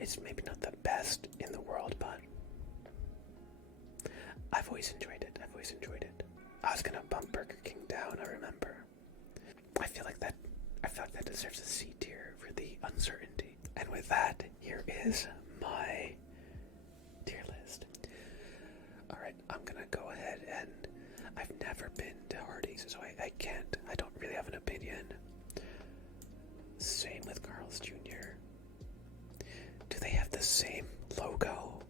It's maybe not the best in the world, but I've always enjoyed it. I've always enjoyed it. I was gonna bump Burger King down, I remember. I feel like that deserves a C tier for the uncertainty. And with that, here is my tier list. Alright, I'm gonna go ahead and I've never been to Hardee's, so I don't really have an opinion. Same with Carl's Jr. Do they have the same logo?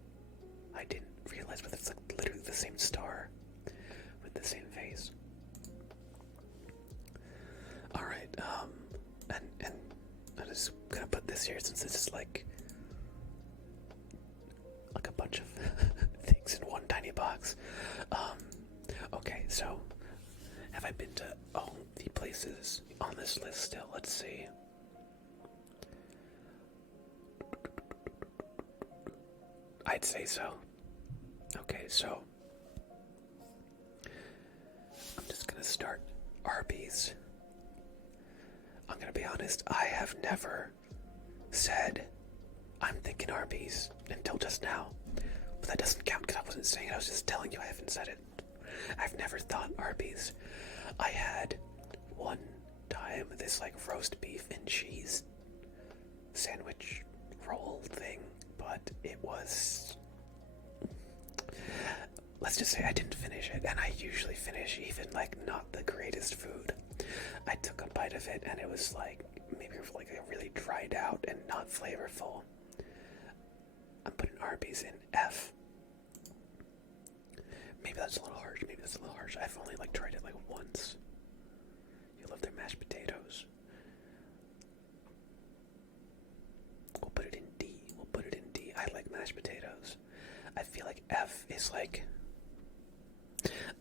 I didn't realize, but it's like literally the same star with the same face. Alright, and I'm just gonna put this here since this is like a bunch of things in one tiny box. Okay, so have I been to all the places on this list still? Let's see. I'd say so. Okay, so I'm just gonna start Arby's. I'm gonna be honest, I have never said I'm thinking Arby's until just now. But that doesn't count because I wasn't saying it, I was just telling you I haven't said it. I've never thought Arby's. I had one time this like roast beef and cheese sandwich roll thing, but it was, let's just say I didn't finish it, and I usually finish even like not the greatest food. I took a bite of it and it was like maybe like really dried out and not flavorful. I'm putting Arby's in F. Maybe that's a little harsh. Maybe that's a little harsh. I've only like tried it like once. You love their mashed potatoes. We'll put it in D. We'll put it in D. I like mashed potatoes. I feel like F is like,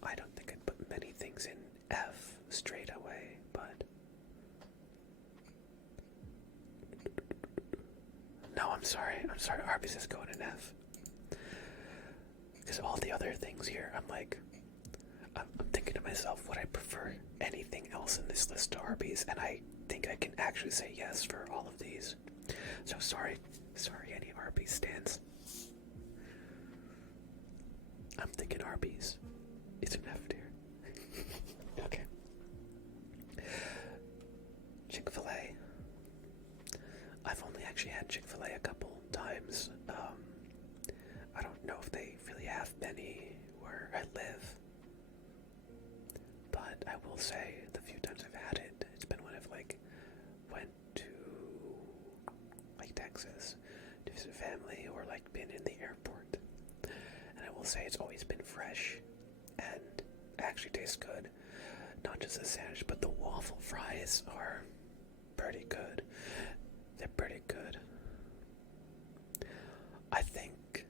I don't think I'd put many things in F straight away, but no, I'm sorry. Arby's is going in F. Because all the other things here, I'm like, I'm thinking to myself, would I prefer anything else in this list to Arby's? And I think I can actually say yes for all of these. So sorry, any Arby's stands. I'm thinking Arby's. It's an F tier. Okay. Chick-fil-A. I've only actually had Chick-fil-A a couple times. I don't know if they really have many where I live, but I will say the few times I've had it, it's been when I've like went to like Texas to visit family or like been in the airport, and I will say it's always been fresh and actually tastes good. Not just the sandwich, but the waffle fries are pretty good. They're pretty good. I think,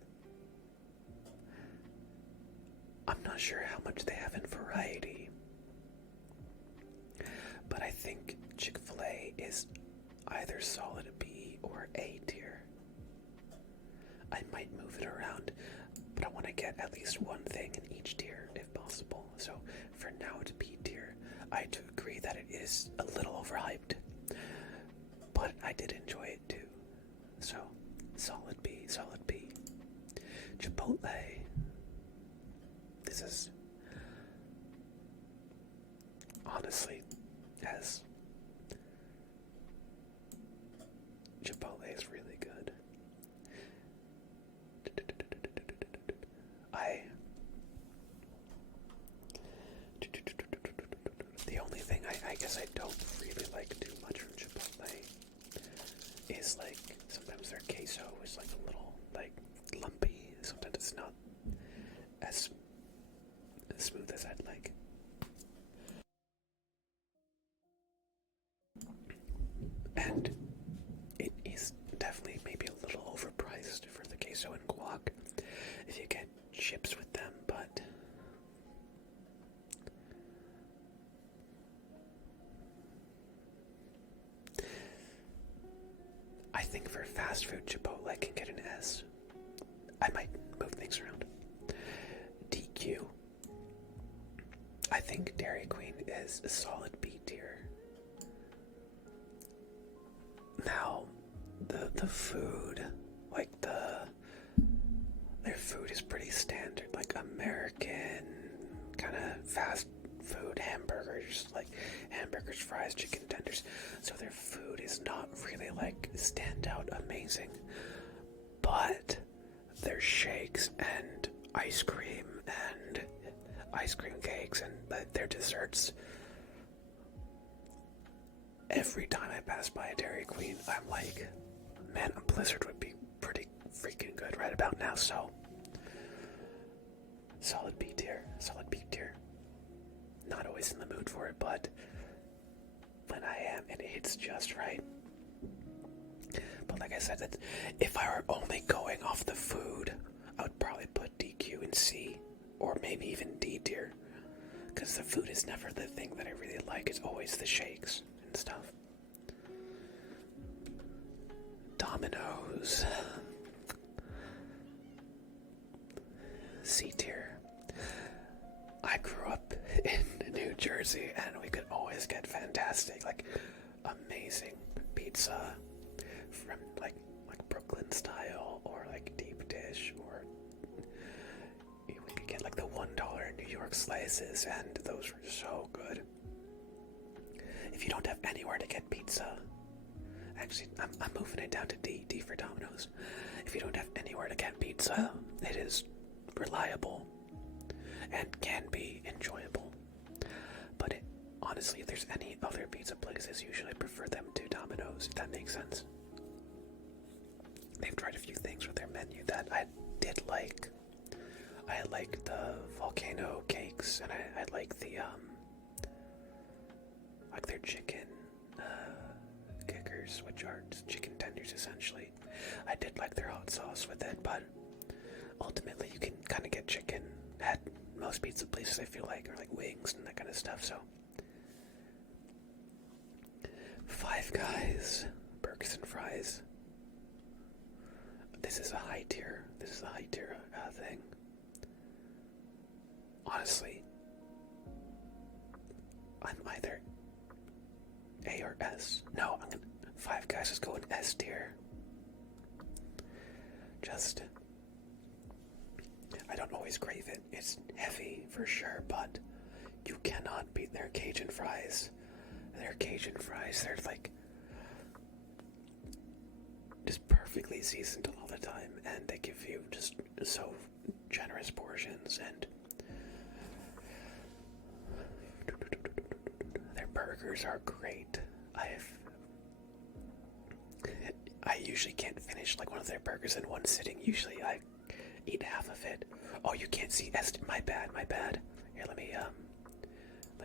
I'm not sure how much they have in variety, but I think Chick-fil-A is either solid B or A tier. I might move it around, but I want to get at least one thing in each tier if possible. So for now it's B tier. I do agree that it is a little overhyped, but I did enjoy it too. So solid B, solid B. Chipotle. This is honestly, as Chipotle is really good. The only thing I guess I don't really like too much from Chipotle is like sometimes their queso is like a little like lumpy. Sometimes it's not as smooth as I'd like. And it is definitely maybe a little overpriced for the queso and guac if you get chips with them, but I think for fast food, Chipotle can get an S. I might move things around. DQ. I think Dairy Queen is a solid B tier. Now, the food fast food hamburgers, like hamburgers, fries, chicken tenders. So their food is not really like standout amazing. But their shakes and ice cream cakes and their desserts. Every time I pass by a Dairy Queen, I'm like, man, a Blizzard would be pretty freaking good right about now. So solid B tier, solid B tier. Not always in the mood for it, but when I am, and it hits just right. But like I said, if I were only going off the food, I would probably put DQ and C, or maybe even D tier, because the food is never the thing that I really like. It's always the shakes and stuff. Domino's, C tier. I grew up in New Jersey, and we could always get fantastic, like amazing pizza from like Brooklyn style, or like deep dish, or we could get like the $1 New York slices, and those were so good. If you don't have anywhere to get pizza, actually, I'm moving it down to D for Domino's. If you don't have anywhere to get pizza, it is reliable and can be enjoyable. But honestly, if there's any other pizza places, usually I prefer them to Domino's, if that makes sense. They've tried a few things with their menu that I did like. I like the volcano cakes, and I like the like their chicken kickers, which are just chicken tenders essentially. I did like their hot sauce with it, but ultimately you can kind of get chicken at most pizza places, I feel like, or like wings and that kind of stuff. So Five Guys, burgers and fries. This is a high tier. This is a high tier thing. Honestly, I'm either A or S. No, Five Guys is going S tier. Just, I don't always crave it. It's heavy for sure, but you cannot beat their Cajun fries. Their Cajun fries, they're like just perfectly seasoned all the time, and they give you just so generous portions, and their burgers are great. I usually can't finish like one of their burgers in one sitting. Usually I eat half of it. Oh, you can't see S. My bad. Here, let me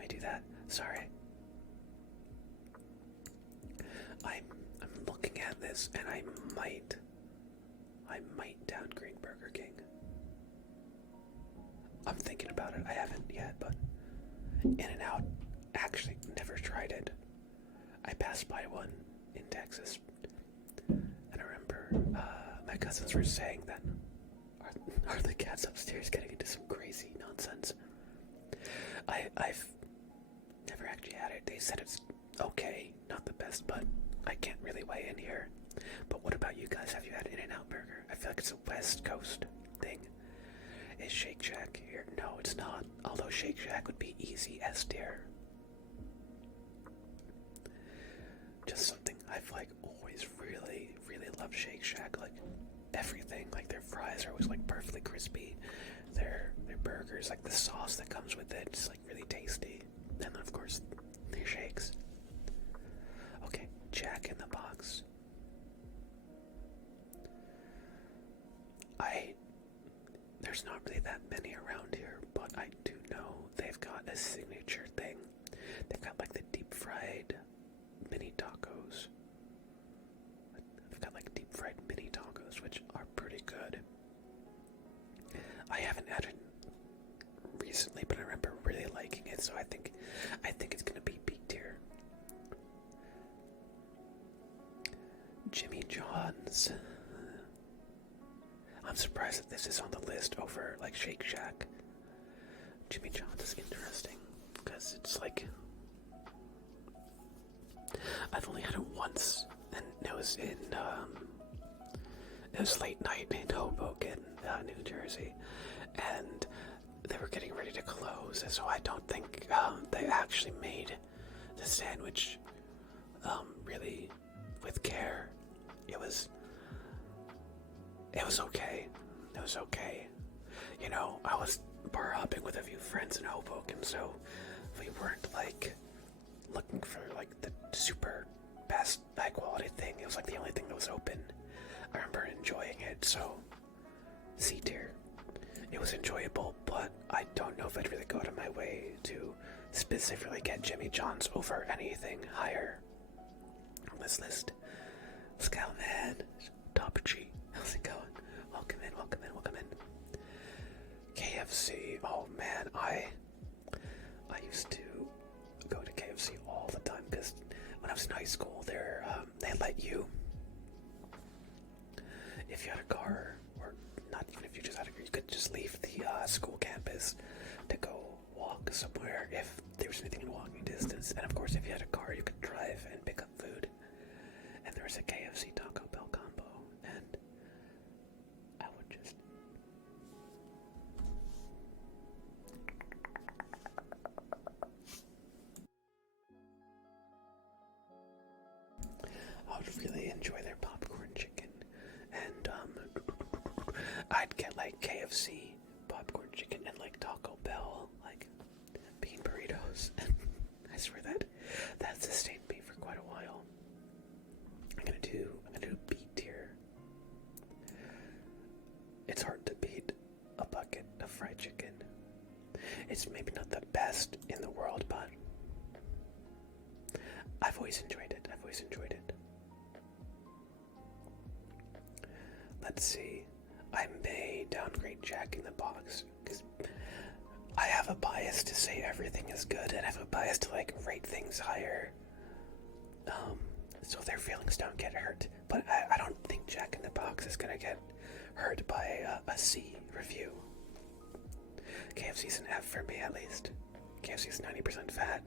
do that. Sorry. I'm looking at this, and I might downgrade Burger King. I'm thinking about it. I haven't yet, but In-N-Out, actually never tried it. I passed by one in Texas, and I remember my cousins were saying that are the cats upstairs getting into some crazy nonsense. I've never actually had it. They said it's okay, not the best, but I can't really weigh in here. But what about you guys? Have you had In-N-Out Burger? I feel like it's a West Coast thing. Is Shake Shack here? No, it's not. Although Shake Shack would be easy S tier. Just something I've like always really, really loved Shake Shack. Like everything. Like their fries are always like perfectly crispy. Their burgers, like the sauce that comes with it, is like really tasty. And then of course their shakes. Okay, Jack in the Box. There's not really that many around here, but I do know they've got a signature thing. They've got like the deep fried mini tacos. They've got like deep fried mini tacos, which are pretty good. I haven't had it recently, but I remember really liking it, so I think it's gonna be B tier. Jimmy John's. I'm surprised that this is on the list over like Shake Shack. Jimmy John's is interesting because it's like I've only had it once, and it was late night in Hoboken, New Jersey, and they were getting ready to close, so I don't think they actually made the sandwich really with care. It was okay. It was okay. You know, I was bar hopping with a few friends in Hoboken, so we weren't like looking for like the super best high quality thing. It was like the only thing that was open. I remember enjoying it, so C tier. It was enjoyable, but I don't know if I'd really go out of my way to specifically get Jimmy John's over anything higher on this list. Scoutman, Top G, how's it going? Welcome in, welcome in, welcome in. KFC, oh man, I used to go to KFC all the time because when I was in high school, they let you, if you had a car, or not even if you just had a car, you could just leave the school campus to go walk somewhere if there was anything in walking distance. And of course, if you had a car, you could drive and pick up food. And there was a KFC Taco Bell combo, and I would just really enjoy their popcorn chicken, and I'd get like KFC popcorn chicken and like Taco Bell like bean burritos. I swear that sustained me for quite a while. I'm gonna do B tier. It's hard to beat a bucket of fried chicken. It's maybe not the best in the world, but I've always enjoyed it. Let's see. I may downgrade Jack in the Box because I have a bias to say everything is good, and I have a bias to like rate things higher. So their feelings don't get hurt. But I don't think Jack in the Box is gonna get hurt by a C review. KFC's an F for me, at least. KFC's 90% fat.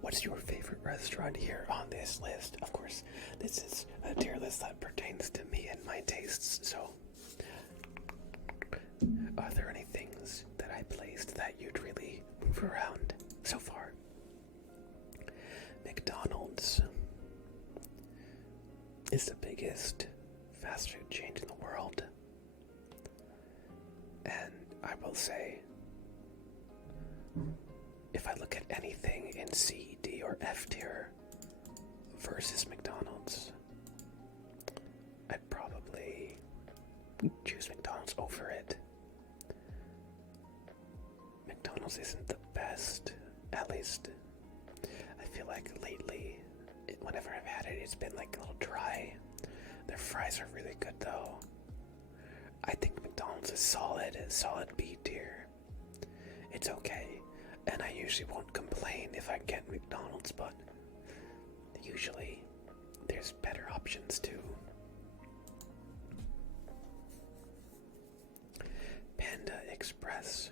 What's your favorite restaurant here on this list? Of course, this is a tier list that pertains to me and my tastes, so are there any things that I placed that you'd really move around so far? McDonald's is the biggest fast food chain in the world, and I will say, if I look at anything in C, D, or F tier versus McDonald's, I'd probably choose McDonald's over it. McDonald's isn't the best, at least I feel like lately, whenever I've had it, it's been like a little dry. Their fries are really good though. I think McDonald's is solid B tier. It's okay, and I usually won't complain if I get McDonald's, but usually there's better options too. Panda Express.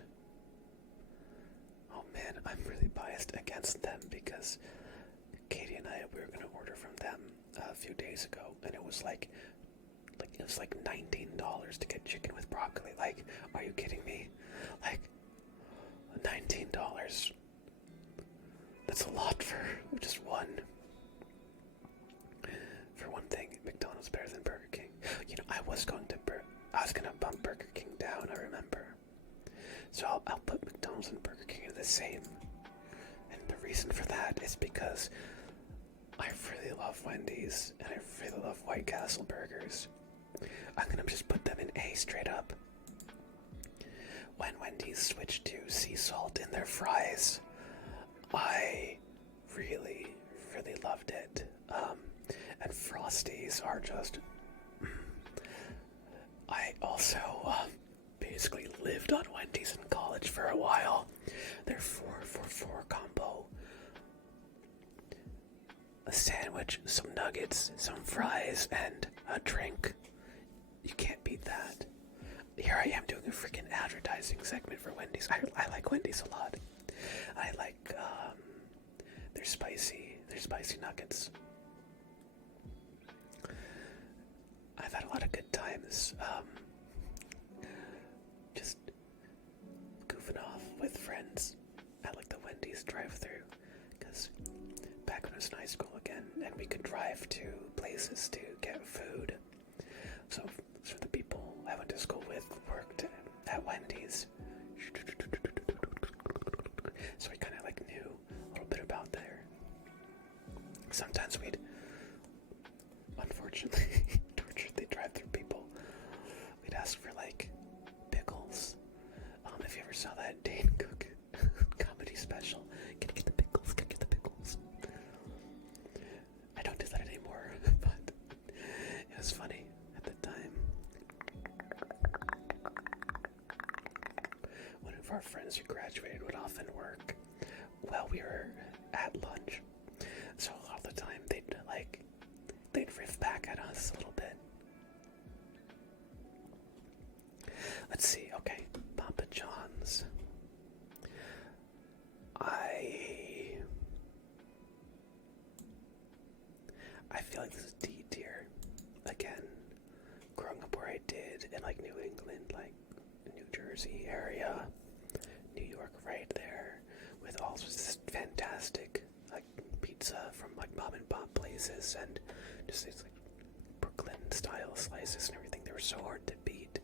Oh man, I'm really biased against them because Katie and I, we were gonna order from them a few days ago, and it was like it was like $19 to get chicken with broccoli. Like, are you kidding me? Like, $19. That's a lot for just one. For one thing, McDonald's better than Burger King. You know, I was gonna bump Burger King down, I remember. So I'll put McDonald's and Burger King in the same. And the reason for that is because I really love Wendy's and I really love White Castle burgers. I'm gonna just put them in A straight up. When Wendy's switched to sea salt in their fries, I really loved it. And Frosties are just... I also basically lived on Wendy's in college for a while. Their 4-for-4 combo. A sandwich, some nuggets, some fries, and a drink. You can't beat that. Here I am doing a freaking advertising segment for Wendy's. I like Wendy's a lot. I like their spicy nuggets. I've had a lot of good times just goofing off with friends at like the Wendy's drive-thru, because back when it was in high school again, and we could drive to places to get food. So the people I went to school with worked at Wendy's, so we kind of like knew a little bit about there. Sometimes we'd, unfortunately, torture the drive-thru people. We'd ask for like pickles. If you ever saw that Dane Cook comedy special, can I get the pickles? Can I get the pickles? I don't do that anymore, but it was funny at the time. One of our friends who graduated would often work while we were at lunch, so a lot of the time they'd riff back at us a little bit. Let's see, okay, Papa John's. I feel like this is D tier. Again, growing up where I did in like New England, like New Jersey area, New York right there, with all this fantastic like pizza from like mom and pop places and just these like Brooklyn style slices and everything. They were so hard to beat.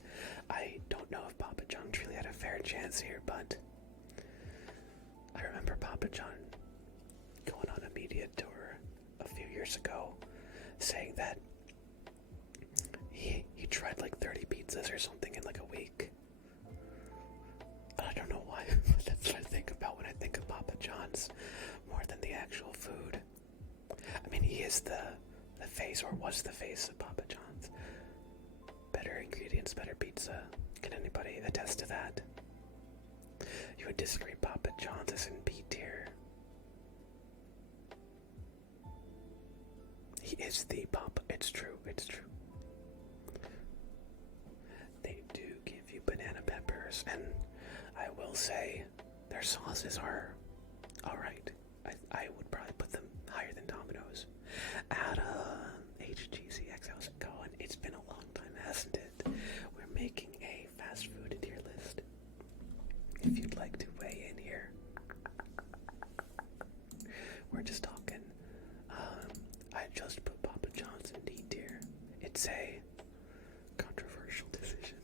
I don't know if Papa John's really had a fair chance here, but I remember Papa John going on a media tour a few years ago saying that he tried like 30 pizzas or something in like a week. I don't know why, but that's what I think about when I think of Papa John's more than the actual food. I mean, he is the face, or was the face of Papa John's. Better ingredients, better pizza. Can anybody attest to that? You would disagree Papa John's is in B tier. He is the Papa. It's true, it's true. They do give you banana peppers, and I will say their sauces are alright. I would probably put them higher than Domino's. At HGCX, how's it going? It's been a long time, hasn't it? We're making a fast food tier list. If you'd like to weigh in here. We're just talking. I just put Papa John's in D tier. It's a controversial decision.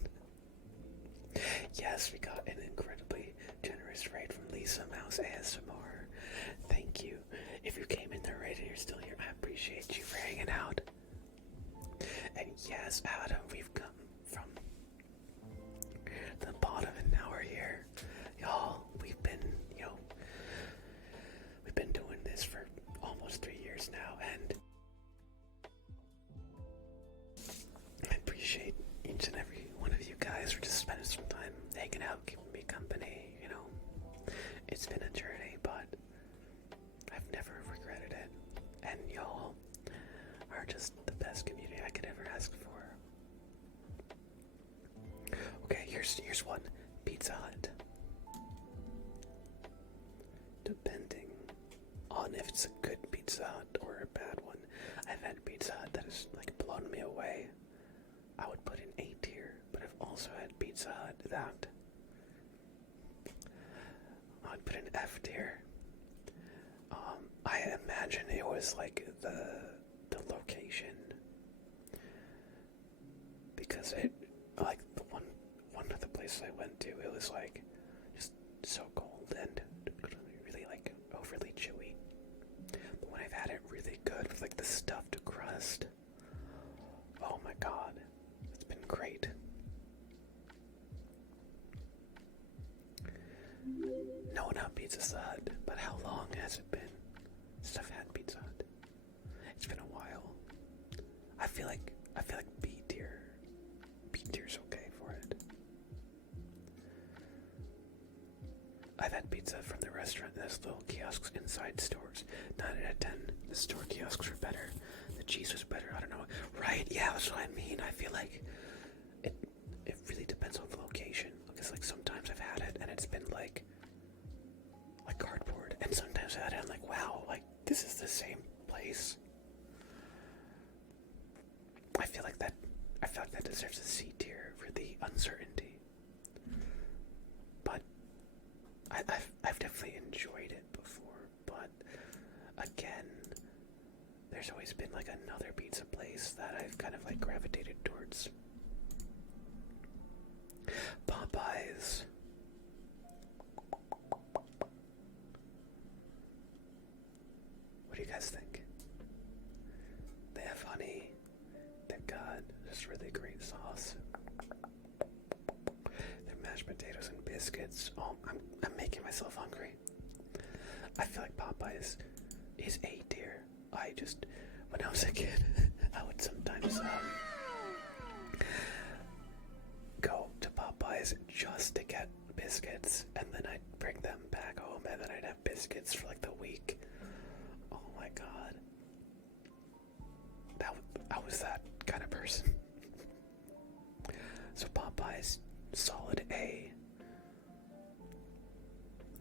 Yes, we got an incredibly generous raid from Lisa Mouse ASMR. Thank you. If you came in there right and you're still here, I appreciate you for hanging out. And yes, Adam, we've come from the bottom and now we're here. Y'all, we've been doing this for almost 3 years now, and I appreciate each and every one of you guys for just spending some time hanging out, keeping me company, It's been a journey, but I've never regretted it. And y'all are just the best community I could ever ask for. Okay, here's one. Pizza Hut. Depending on if it's a good Pizza Hut or a bad one. I've had Pizza Hut that has like blown me away. I would put in A tier, but I've also had Pizza Hut that I would put in F tier. I imagine it was like the location, because it, like the one of the places I went to, it was like just so cold and really like overly chewy. But when I've had it really good with like the stuffed crust, oh my god, it's been great. No one out Pizza Hut, but how long has it been since I've had Pizza Hut? It's been a while. I feel like B tier's okay for it. I've had pizza from the restaurant that has little kiosks inside stores. 9 out of 10. The store kiosks were better. The cheese was better. I don't know. Right? Yeah, that's what I mean. I feel like it really depends on the location. Because like sometimes I've had it and it's been like there's always been like another pizza place that I've kind of like gravitated towards. Popeyes. What do you guys think? They have honey. They've got this really great sauce. Their mashed potatoes and biscuits. Oh, I'm making myself hungry. I feel like Popeyes is A tier. When I was a kid, I would sometimes go to Popeyes just to get biscuits, and then I'd bring them back home, and then I'd have biscuits for like the week. Oh my god. I was that kind of person. So Popeyes, solid A.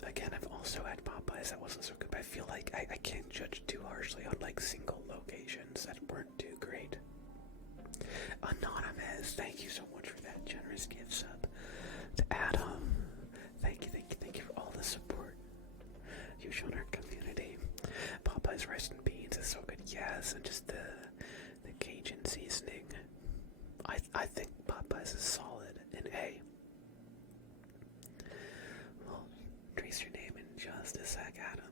Again, I've also had Popeyes that wasn't so good, but I feel like I can't judge too harshly on like single locations that weren't too great. Anonymous, thank you so much for that generous gift sub. To Adam, thank you for all the support you've shown our community. Popeyes rice and beans is so good, yes, and just the Cajun seasoning. I think Popeyes is solid in A. Well, trace your name in just a sec, Adam.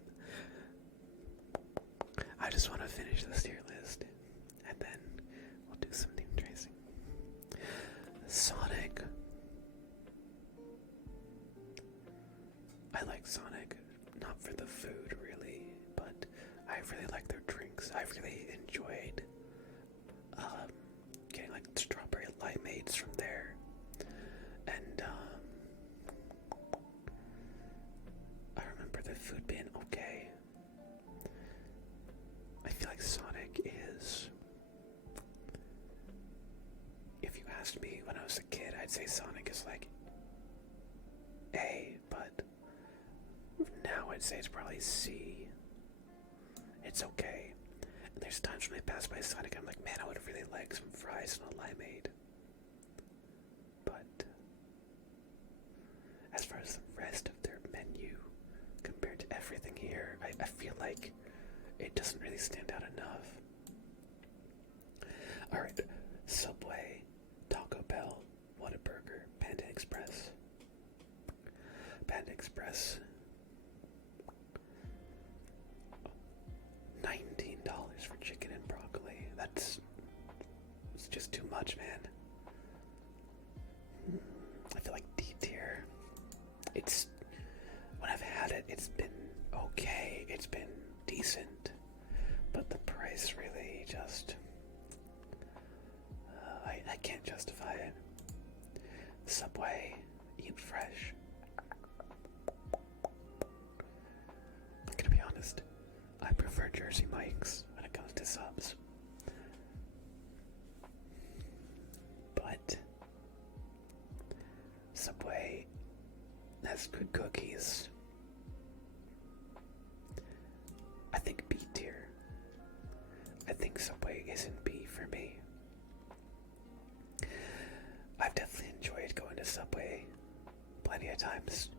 I just want to finish this tier list, and then we'll do some name tracing. Sonic. I like Sonic, not for the food really, but I really like their drinks. I really enjoyed getting like strawberry limeades from there, and I remember the food being okay. I feel like Sonic is, if you asked me when I was a kid, I'd say Sonic is like A, but now I'd say it's probably C. It's okay. And there's times when I pass by Sonic, I'm like, man, I would really like some fries and a limeade. But as far as the rest of their menu compared to everything here, I feel like it doesn't really stand out enough. Alright, Subway, Taco Bell, Whataburger, Panda Express. Panda Express. $19 for chicken and broccoli. It's just too much, man. I feel like D tier. When I've had it, it's been okay. It's been decent. But the price really just, I can't justify it. Subway, eat fresh. I'm gonna be honest. I prefer Jersey Mike's when it comes to subs. But Subway has good cookies. I think B tier. I think Subway isn't B for me. I've definitely enjoyed going to Subway plenty of times.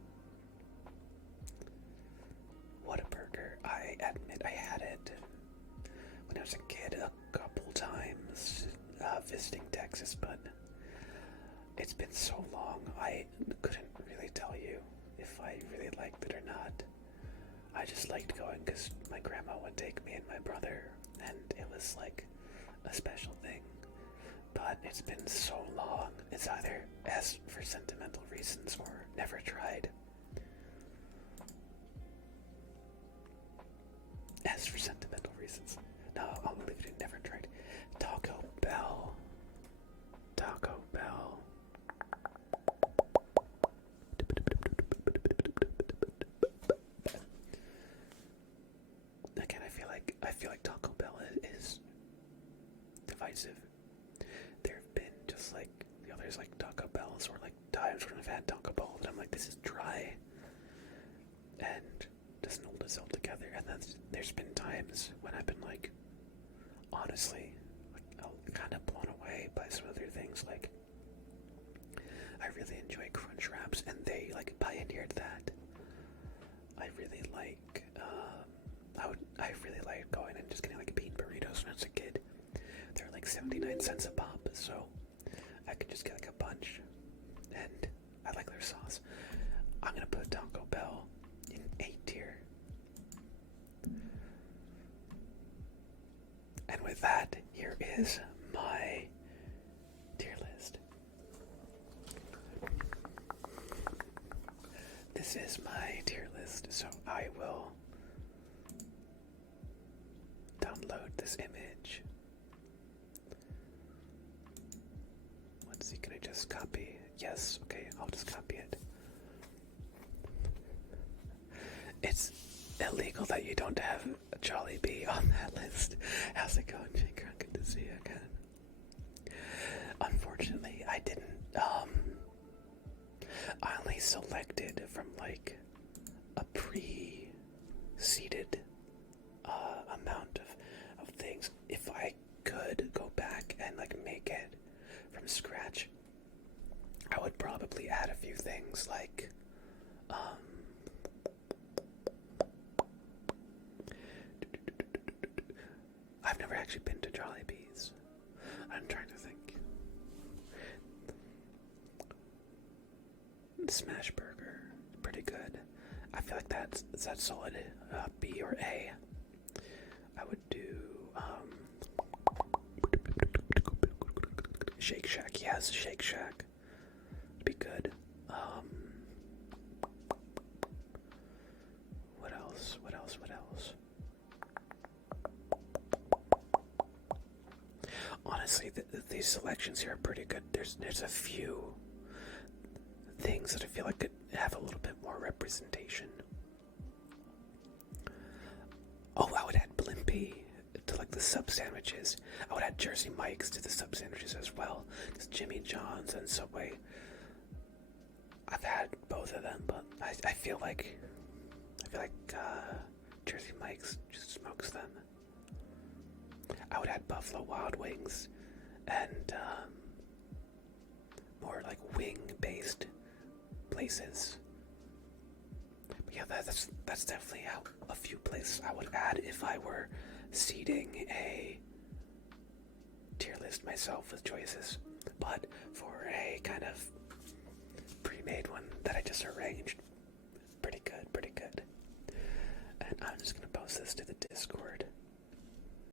Whataburger, I admit I had it when I was a kid a couple times visiting Texas, but it's been so long I couldn't really tell you if I really liked it or not. I just liked going because my grandma would take me and my brother, and it was like a special thing. But it's been so long, it's either S for sentimental reasons or never tried. S for sentimental reasons. No, I'll leave it in never tried. Taco Bell. Taco Bell. Again, I feel like Taco Bell is divisive. There have been just like the others, like Taco Bells, or like times when I've had Taco Bell and I'm like, this is dry and doesn't hold itself together. And then there's been times when I've been like, honestly, like, kind of blown away by some other things. Like, I really enjoy Crunch Wraps, and they like pioneered that. I really like going and just getting like bean burritos when 79 cents a pop, so I could just get like a bunch. And I like their sauce. I'm gonna put Taco Bell in A tier. And with that, here is my tier list. This is my tier list, so I will download this image. Let's see, can I just copy? Yes, okay, I'll just copy it. It's illegal that you don't have a Jollibee on that list. How's it going, Shaker? Good to see you again. Unfortunately, I didn't, I only selected from like a pre-seeded amount of things. If I could go back and like make it from scratch, I would probably add a few things like I've never actually been to Jollibee's. I'm trying to think. Smash Burger, pretty good. I feel like that's solid B or A. I would do Shake Shack. Yes, Shake Shack would be good. What else? Honestly, these selections here are pretty good. There's a few things that I feel like could have a little bit more representation. Oh, I would add Blimpie to like the sub sandwiches. I would add Jersey Mike's to the sub sandwiches as well. Because Jimmy John's and Subway, I've had both of them, but I feel like Jersey Mike's just smokes them. I would add Buffalo Wild Wings and more like wing-based places. But yeah, that's definitely a few places I would add if I were seeding a tier list myself with choices. But for a kind of pre-made one that I just arranged,